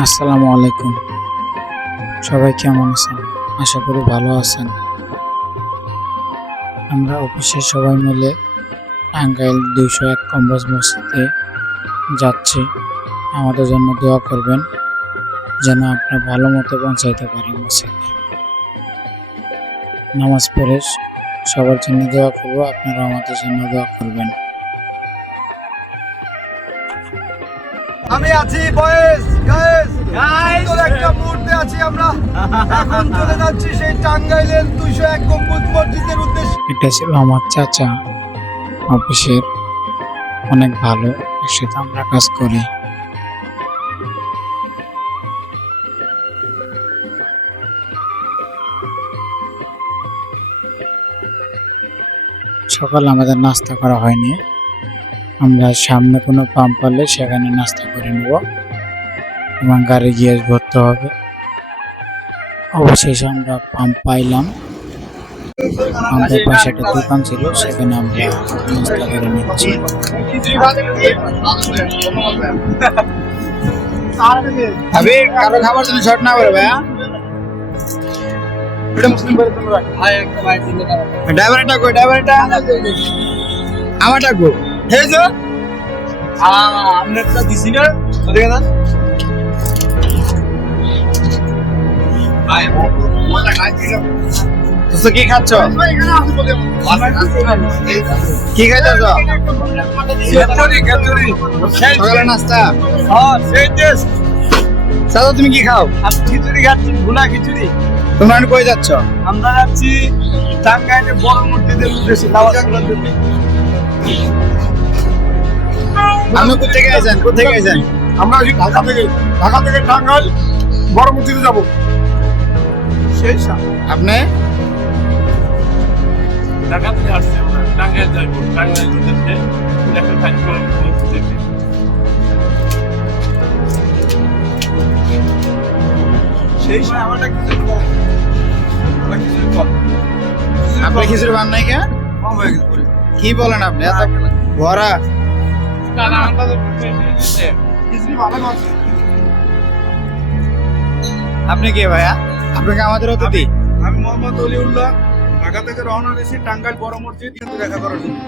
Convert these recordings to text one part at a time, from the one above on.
আসসালামু আলাইকুম। সবাই কেমন আছেন? আশা করি ভালো আছেন। আমরা অফিসের সবাই মিলে টাঙ্গাইল 201 কম্বোজ মসজিদে যাচ্ছি। আমাদের জন্য দোয়া করবেন যেন আমরা ভালো মতো পৌঁছাইতে পারি মসজিদে। নামাজ পড়ে সবার জন্য দোয়া করব, আপনারা আমাদের জন্য দোয়া করবেন। আমি আছি বয়েস গাইস একটা মুহূর্তে আছি আমরা এখন চলে যাচ্ছি সেই টাঙ্গাইলের 201 গম্বুজ মসজিদের উদ্দেশ্যে। এটা ছিল আমার চাচা, অফিসের অনেক ভালো, একসাথে আমরা কাজ করি। সকালে আমাদের নাস্তা করা হয়নি, আমরা সামনে কোনো পাম্প পালে সেখানে নাস্তা করে নেব এবং গাড়ি গিয়ে ভরতে হবে। অবশেষে আমরা পাম্প পাইলাম। আমাদের পাশে একটা দোকান ছিল, সেখানে আমরা নাস্তা করে নিচ্ছি। কারো খাবার জন্য শর্ট না করে ভাইয়া ড্রাইভারটা কই ড্রাইভারটা আমারটা কই হে যে আমনেরটা দিছি না ওদিকে না ভাই মজা খাইছিস তো কি খাচ্ছ কি খাইতেছ সকালে নাস্তা সেই টেস্ট সাদা তুমি কি খাও আমি খিচুড়ি খাচ্ছি ভুনা খিচুড়ি তোমরা কই যাচ্ছ আমরা যাচ্ছি টাঙ্গাইলের বড় মসজিদের উদ্দেশ্যে নামাজ পড়ার জন্য আপনি কোথেকে আইছেন আমরা ঢাকা থেকে টাঙ্গাইল বড় মসজিদে যাব সেই আপনি ঢাকা থেকে আসছে আমরা টাঙ্গাইল যাইব টাঙ্গাইল উদ্দেশ্যে দেখা থাকবে মসজিদে সেই আমারটা কিছু আপনি খিচুড়ি বান নাই কেন কি বলেন আপনি এত ভরা তারা আমাদের দিচ্ছে খিচুড়ি ভালো আছে আপনি কে ভাইয়া আপনাকে আমাদের অতিথি আমি মোহাম্মদ অলিউল্লাহ ঢাকা থেকে রওনা দিয়েছি টাঙ্গাইল বড় মসজিদ কিন্তু দেখা করার জন্য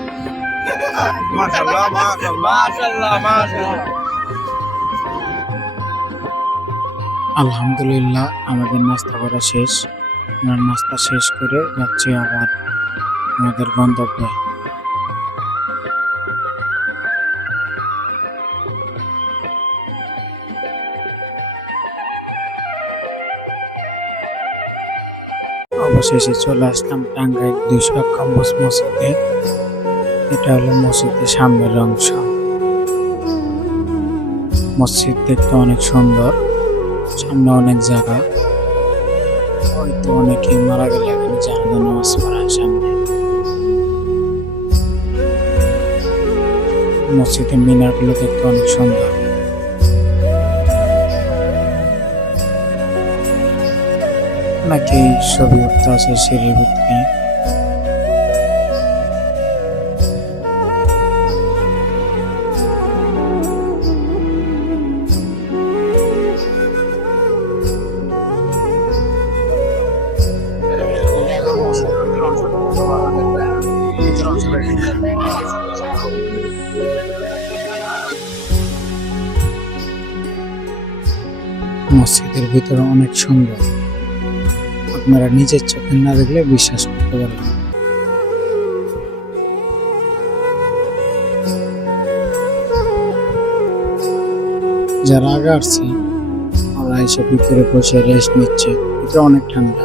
মাশাআল্লাহ আলহামদুলিল্লাহ আমাদের নাস্তা করা শেষ। আমরা নাস্তা শেষ করে যাচ্ছি আবার আমাদের গন্তব্যে। অবশেষে চলে আসলাম টাঙ্গাইল 201 কম্বোজ মসজিদে। এটা হলো মসজিদের সামনের অংশ। মসজিদ দেখতে অনেক সুন্দর, সামনে অনেক জায়গা, হয়তো অনেকে মারা গেলে এখানে জানাজা নামাজ পড়ায় সামনে। মসজিদের মিনারগুলো দেখতে অনেক সুন্দর। নাকি ছবি উঠতে আছে সিঁড়ির ভিতরে। মসজিদের ভিতরে অনেক সুন্দর, আপনারা নিজের চোখে না দেখলে বিশ্বাস করতে পারবেন। যারা আগে আসছে ওরা এসে ভিতরে বসে রেস্ট নিচ্ছে, ভিতরে অনেক ঠান্ডা।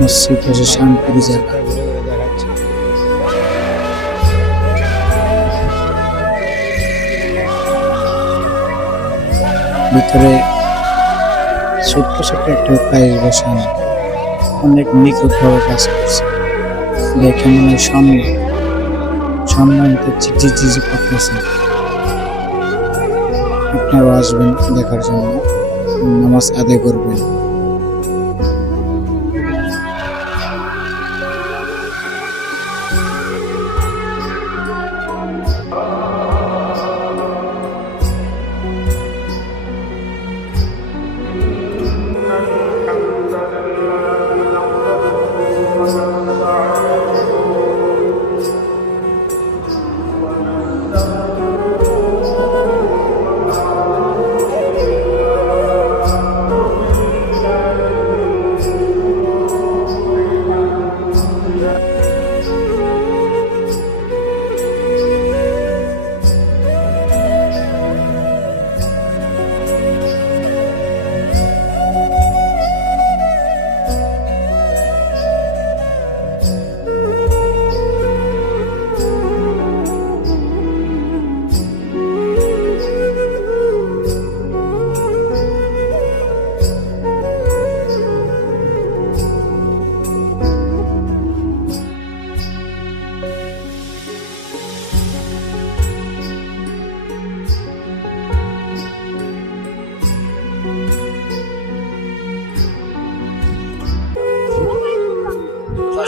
মসজিদ হচ্ছে শান্তির জায়গা। ভিতরে ছোট্ট ছোট্ট একটা টাইলস বসানো, অনেক নিখুঁতভাবে কাজ করছে। দেখে মনে হয় সম্মান করছে, ঝিঝি করতেছে। আপনারাও আসবেন দেখার জন্য, নামাজ আদায় করবেন।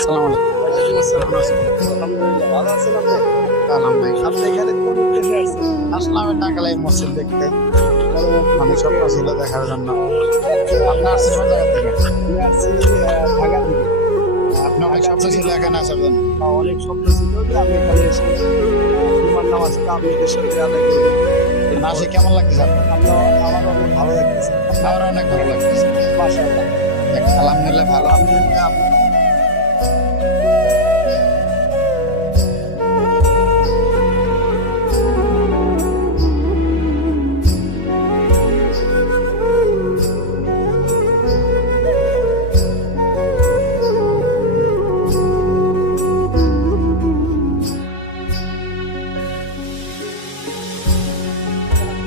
আসসালামু আলাইকুম। আলহামদুলিল্লাহ, ভালো আছেন আপনি? আলহামদুলিল্লাহ। আপনি এখানে কোন উদ্দেশ্যে আসছেন? আসলাম এই টাঙ্গাইল এই মসজিদ দেখতে, অনেক স্বপ্ন ছিল দেখার জন্য। আপনি আসছেন কোন জায়গা থেকে? আমি আসছি ঢাকা থেকে। আপনি অনেক স্বপ্ন ছিল এখানে আসার জন্য। অনেক স্বপ্ন ছিল যে আমি এখানে এসে জুমার নামাজটা আপনাদের সাথে আদায় করবো। না আসে কেমন লাগতেছে আপনার? আমার অনেক ভালো লাগতেছে। আমার অনেক ভালো লাগতেছে। মাশাআল্লাহ। আলহামদুলিল্লাহ ভালো। আলহামদুলিল্লাহ।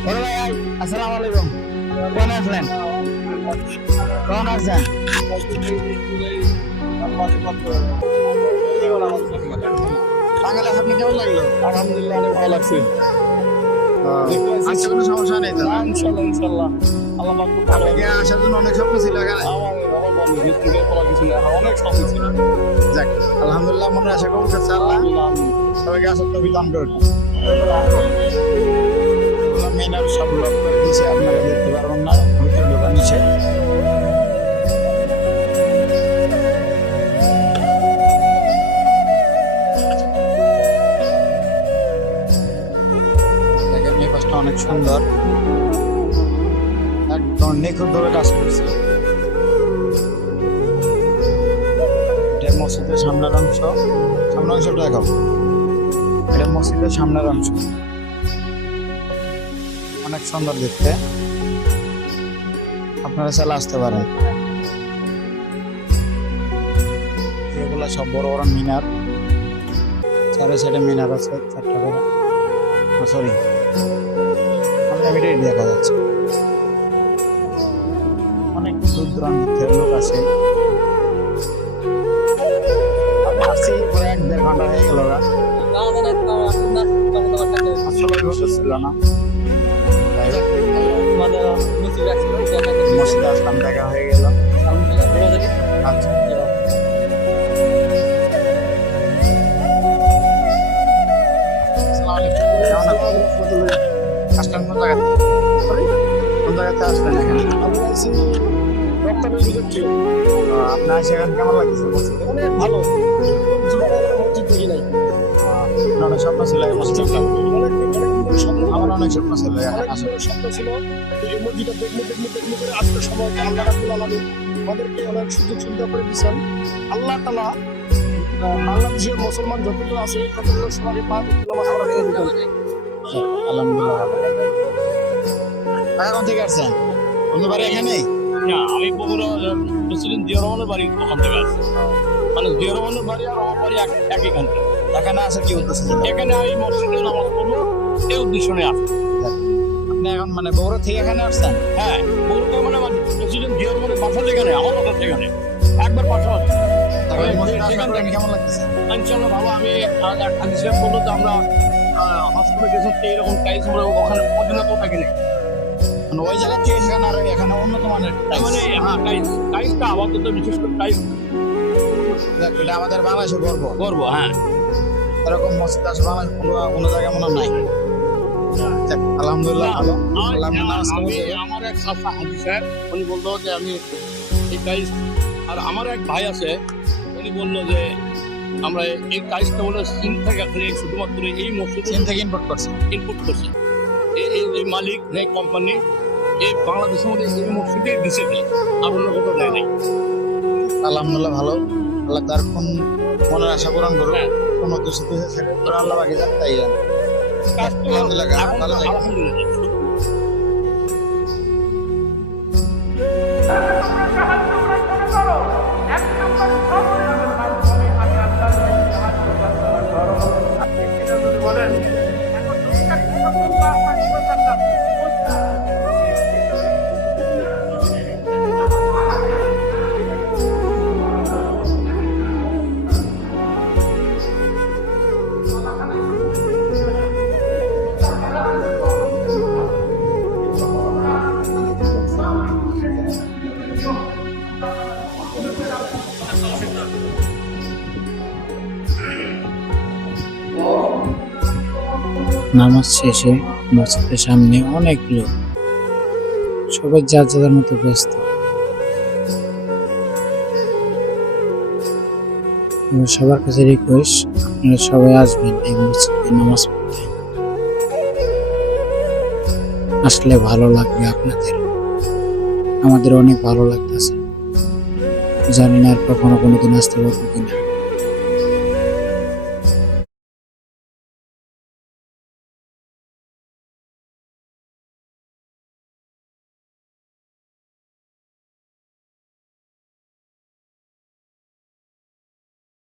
বড় ভাই আসসালামু আলাইকুম। কেমন আছেন? কেমন আছেন? টাঙ্গাইলে আপনি কেমন লাগলো? আলহামদুলিল্লাহ, অনেক ভালো লাগছে। আচ্ছা কোনো সমস্যা নেই তো? ইনশাল্লাহ ইনশাল্লাহ, আল্লাহ পাক খুব ভালো। আপনাকে আসার জন্য অনেক স্বপ্ন ছিল এখানে। আমার বন্ধু থেকে বলা কিছু না, অনেক স্বপ্ন ছিল। যাক আলহামদুলিল্লাহ, মনে আশা কবুল করছে আল্লাহ। সবাইকে আসার তৌফিক দান করুন। মেইনার সব লক করে দিয়েছে, আপনারা দেখতে পারবেন না, ভিতরে ঢোকা নিষেধ। দেখেন এই পাশটা অনেক সুন্দর, একদম নিখুঁতভাবে কাজ করছে। এটা মসজিদের সামনের অংশ, সামনের অংশটা দেখাবো। এটা মসজিদের সামনের অংশ, অনেক সুন্দর দেখতে, আপনারা চাইলে আসতে পারেন। এগুলা সব বড় বড় মিনার, চারে সাইডে মিনার আছে, চারটা করে। সরি, আনলিমিটেড দেখা যাচ্ছে। অনেক দূর দূরান্ত থেকে লোক আছে। আমি আসছি প্রায় 1.5 ঘন্টা হয়ে গেল। আসলে ওই বছর ছিল না, মসজিদে আসলাম, দেখা হয়ে গেল। আচ্ছা আসসালামু আলাইকুম। আসলাম কোন জায়গাতে? কোন জায়গাতে আসলেন এখানে? আমি আছি রক্তাবের ভিতর থেকে। আপনার সেখানে কেমন লাগছে? অনেক ভালো। জীবনে মসজিদ দেখি নাই। আপনার অনেক স্বপ্ন ছিল এই মসজিদটা। অনেক স্বপ্ন, আমার অনেক স্বপ্ন ছিল এখানে অনেক আসার। স্বপ্ন ছিল। এই মসজিদটা দেখতে করে আজকের সময় আল্লাহ রাব্বুল আলামিন আমাদেরকে অনেক সুযোগ সুবিধা করে দিয়েছেন। আল্লাহ তাআলা বাংলাদেশের মুসলমান যতগুলো আছে ততগুলো সবাই পাঁচ ওয়াক্ত নামাজ পড়া করে দিতেন। আলহামদুলিল্লাহ ভালো। এখন থেকে আসছেন? বন্ধু বাড়ি এখানেই? না, আমি বগুড়া প্রেসিডেন্ট জিয়া রহমানের বাড়ি ওখান থেকে আসছি। মানে জিয়া রহমানের বাড়ি আর আমার বাড়ি একই কান্ট্রি। এখানে আসে কি উদ্দেশ্য ছিল? এখানে আমি মসজিদে নামাজ পড়বো এই উদ্দেশ্য নিয়ে আসছি। আপনি এখন মানে বগুড়া থেকে এখানে আসছেন? হ্যাঁ, বগুড়া মানে প্রেসিডেন্ট জিয়া রহমানের বাসা যেখানে, আমার বাসা সেখানে একবার পাশাপাশি। তারপরে এই মসজিদে আসার সেখান পরে থেকে কেমন লাগতেছে? ইনশাআল্লাহ ভালো। আমি হাদিস সাহেব বললো যে আমরা হসপিটালে গেছিলাম, এইরকম টাইলস আমরা ওখানে পর্যন্ত থাকি না। মানে ওই জায়গা থেকে সেখানে আর এখানে উন্নত মানের তার মানে হ্যাঁ, টাইলসটা আপাতত বিশেষ করে টাইলস এটা আমাদের বাংলাদেশের গর্ব। করবো। হ্যাঁ, এরকম মসজিদ আছে বাংলাদেশ কোনো জায়গায় মনে হয় নাই। যাক, আলহামদুলিল্লাহ ভালো। আল্লাহ নামাজ কবুল করুন। আমার এক চাচা হাজি সাহেব উনি বললো যে আমি এই টাইলস, আর আমার এক ভাই আছে উনি বললো যে আমরা এই টাইলসটা বলে চীন থেকে আসলে শুধুমাত্র এই মসজিদে চীন থেকে ইম্পোর্ট করছে। ইনপুট করছে। এই মালিক এই কোম্পানি এই বাংলাদেশের মধ্যে এই মসজিদে দিছে, আর অন্য কোথাও দেয় নাই। আলহামদুলিল্লাহ ভালো। আল্লাহ তার কোন মনের আশা পূরণ করুন। হ্যাঁ। কোন উদ্দেশ্য থেকে সেটা করে আল্লাহ বাকি যান তাই জান। কাজ তো আলহামদুলিল্লাহ, এখন ভালো তো থাকেন। আলহামদুলিল্লাহ। বলেন নামাজ শেষে মসজিদের সামনে অনেক লোক, সবাই যার যার মতো ব্যস্ত। আমার সবার কাছে রিকোয়েস্ট, আপনারা সবাই আসবেন এই মসজিদে নামাজ পড়তে। আসলে ভালো লাগবে আপনাদের, আমাদের অনেক ভালো লাগতেছে। জানি না আর কখনো কোনোদিন আসতে পারবো কিনা।